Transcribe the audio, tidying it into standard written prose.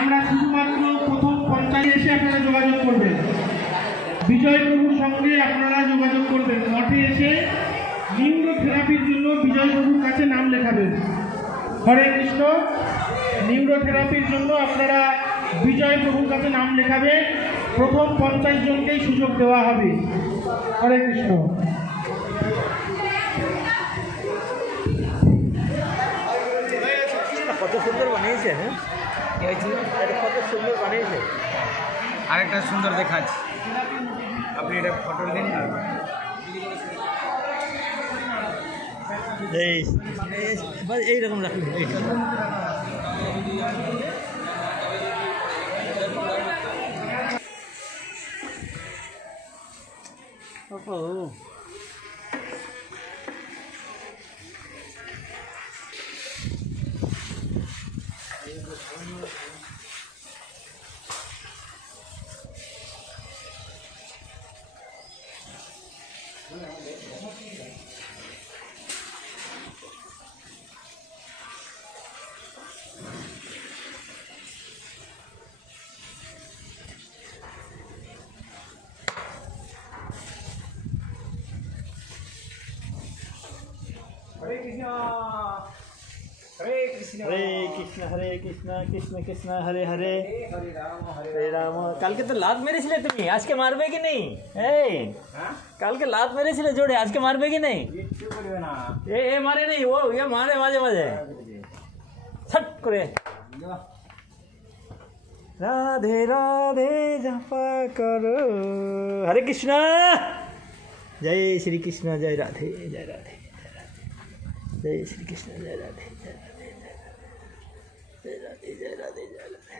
আমরা শুধুমাত্র প্রথম পঞ্চায়েতে এসে আপনারা যোগাযোগ করবেন। বিজয় প্রভুর সঙ্গে আপনারা যোগাযোগ করবেন। মঠে এসে নিউরোথেরাপির জন্য বিজয় প্রভুর কাছে নাম লেখাবেন। হরে কৃষ্ণ। নিউরোথেরাপির জন্য আপনারা বিজয় প্রভুর কাছে নাম লেখাবেন। প্রথম 50 জনকেই সুযোগ দেওয়া হবে। হরে কৃষ্ণ। কত সুন্দর বানিয়েছে, হ্যাঁ কত সুন্দর বানিয়েছে। আরেকটা সুন্দর দেখাচ্ছে, আপনি এটা ফটো দিন না। এইরকম রাখুন। हरे कृष्णा हरे कृष्णा हरे कृष्णा हरे कृष्णा कृष्ण कृष्ण हरे हरे हरे हरे राम। কালকে তো লাত মেরেছিলে তুমি, আজকে মারবে কি নেই? এই কালকে লাত মেরেছিলে জোরে, আজকে মারবে কি নেই? কিচ্ছু করবে না। এ মারে নেই, ও এ মারে মাঝে মাঝে ছট করে। রাধে রাধে জপা করো। হরে কৃষ্ণ। জয় শ্রী কৃষ্ণ। জয় রাধে জয় রাধে जय श्री कृष्ण। जय राधे जय राधे जय राधे जय राधे जय राधे।